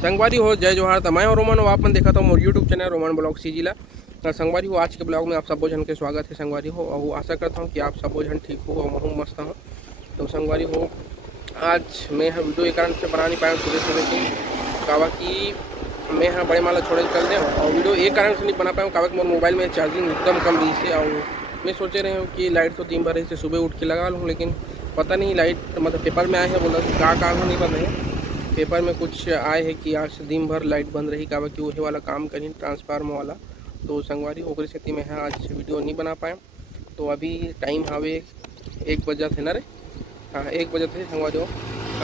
संगवारी हो जय जोहार मैं और रोमन आप मन देखा था मोर यूट्यूब चैनल रोमन ब्लॉग सीजिला। संगवारी हो आज के ब्लॉग में आप सबो जन के स्वागत है। संगवारी हो और आशा करता हूँ कि आप सबो जन ठीक हो और मैं मस्त हूँ। तो संगवारी हो आज मैं वीडियो एक कारण से बना नहीं पाया सुबह सुबह की कावा कि मैं यहाँ बड़े माला छोड़े चल रहे हूँ और वीडियो एक कारण से नहीं बना पाया कावा कि मोर मोबाइल में चार्जिंग एकदम कम रही से। और मैं सोचे रहे हूँ कि लाइट तो 3 बार रही से सुबह उठ के लगा लूँ, लेकिन पता नहीं लाइट मतलब पेपर में आए हैं बोला क्या कारण नहीं बन रहे। पेपर में कुछ आए है कि आज दिन भर लाइट बंद रही कावा कि वही वाला काम करी ट्रांसफार्मर वाला। तो संगवारी ओकरी स्थिति में है आज वीडियो नहीं बना पाए। तो अभी टाइम हवे 1 बजा थे ना रे, हाँ 1 बजे थे संगवारी हो।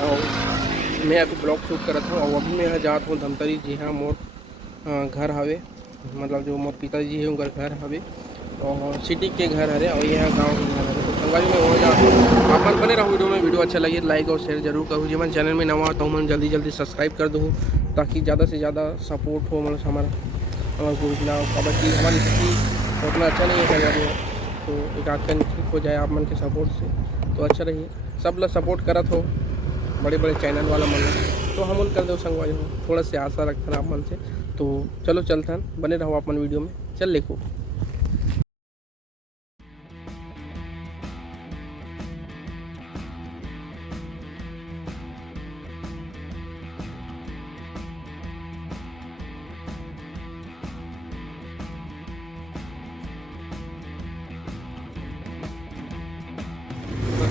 और मैं अभी ब्लॉग शूट करत हूँ और अभी मैं यहाँ जात हूँ धमतरी। जी हाँ मोर घर हवे, मतलब जो मोर पिताजी है उनका घर हवे और सिटी के घर हरे और यह गाँव के घर हरे। तो संगवारी में हो जाता हूँ। आप मन बने रहो वीडियो में, वीडियो अच्छा लगे लाइक और शेयर जरूर करूँ। जी मैं चैनल में नवा आता हूँ मैं जल्दी जल्दी सब्सक्राइब कर दूँ ताकि ज़्यादा से ज़्यादा सपोर्ट हो। मतलब हमारा ग्रुप ना कबड्डी हमारी स्थिति उतना अच्छा नहीं है संगवारी में, तो एक आध ठीक हो जाए आप मन के सपोर्ट से तो अच्छा रहिए। सब लोग सपोर्ट करत हो बड़े बड़े चैनल वाला मन तो हम उन कर दो संगवारी हो, थोड़ा सा आशा रखते हैं आप मन से। तो चलो चलते हैं, बने रहो आप मन वीडियो में। चल देखो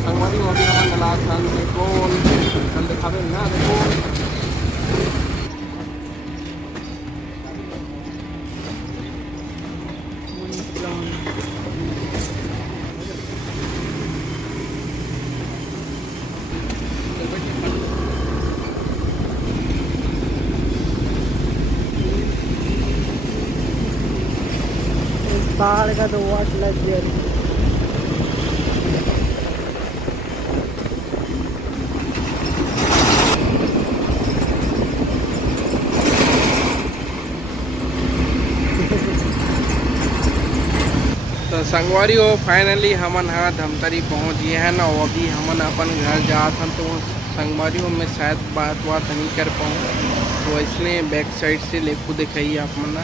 संगवारी हो अभी हमारे गला सन देखो सन दिखावे ना देखो पहाड़ का तो वाट लग गया। तो संगवारी हो फाइनली हमन हाँ धमतरी पहुँच गए हैं ना। और अभी हमन अपन घर जात हन तो संगवारी हो मैं शायद बात नहीं कर पाऊँ। तो इसलिए बैक साइड से लेखू दिखाइए आप मन ना,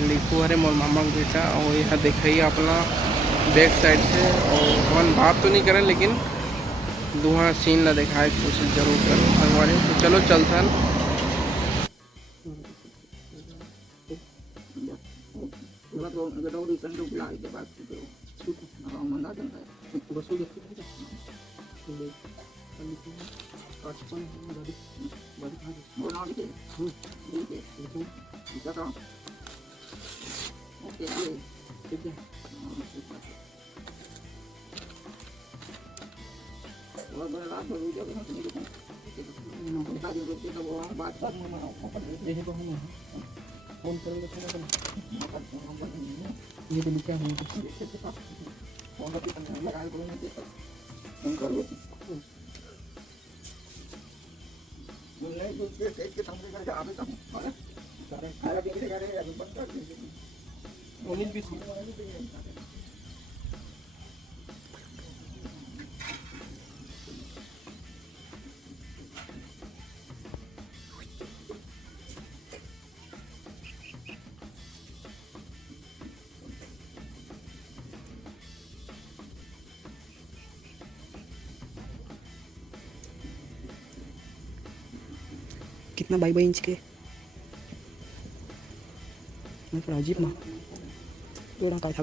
लेखू हरे मोर मामा का बेटा और यह दिखाइए अपना बैक साइड से। और हमन बात तो नहीं करें लेकिन दुहा सीन ला दिखाए की कोशिश जरूर करें संगवारी। तो चलो चलथन। ये तो क्या है कितना 22 इंच के थोड़ा अजीब ना थोड़ा काय था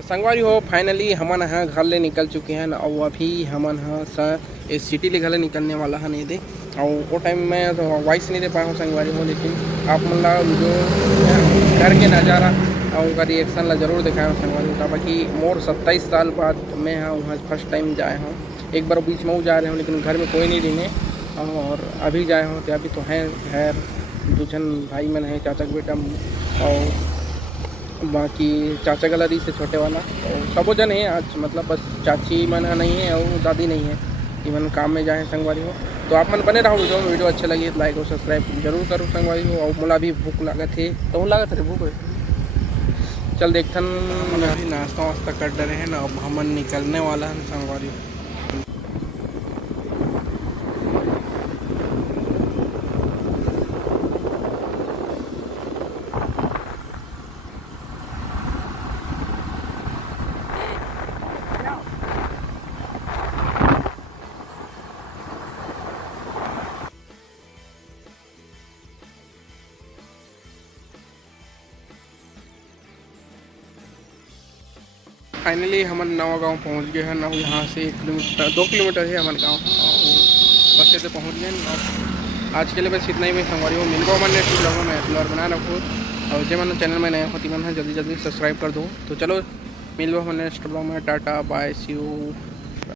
संगवारी हो फाइनली हमन ह घर ले निकल चुके हैं और अभी हमन ह इस सिटी ले घर ले निकलने वाला है नहीं दे और वो टाइम में तो वॉइस नहीं दे पाया हूँ संगवारी हो, लेकिन आप मन ला जो घर के नज़ारा और उनका रिएक्शन ला जरूर दिखाया हूँ संगवारी हो। बाकी मोर 27 साल बाद मैं हाँ वहाँ फर्स्ट टाइम जाए हूँ, एक बार बीच में वो जा रहे हूँ लेकिन घर में कोई नहीं रहने और अभी जाए हूँ तो अभी तो हैं खैर दूजन भाई मन है, चाचा का बेटा और बाकी चाचा गलरी से छोटे वाला और सबो जन है आज, मतलब बस चाची मन नहीं है और दादी नहीं है, इवन काम में जाए संगवारी हो। तो आप मन बने रहो वीडियो अच्छे लगे तो लाइक और सब्सक्राइब जरूर करो संगवारी हो। और मोला भी भूख लागत है तो लागत है भूख चल देखथन अभी नाश्ता वास्ता कर डरे हैं ना, अब हमन निकलने वाला है संगवारी हो। फाइनली हमन नवा गांव पहुंच गए हैं ना, यहाँ से 1 किलोमीटर 2 किलोमीटर है हमारे गांव और बस से पहुंच गए ना। आज के लिए बस इतना ही। मैं संगवारी हो मिलवा मन नेक्स्ट ब्लॉग में ब्लॉग बना रखो और जो मन चैनल में नया होती मन है जल्दी जल्दी सब्सक्राइब कर दो। तो चलो मिलवा मन नेक्स्ट ब्लॉग में, टाटा बाय सी यू।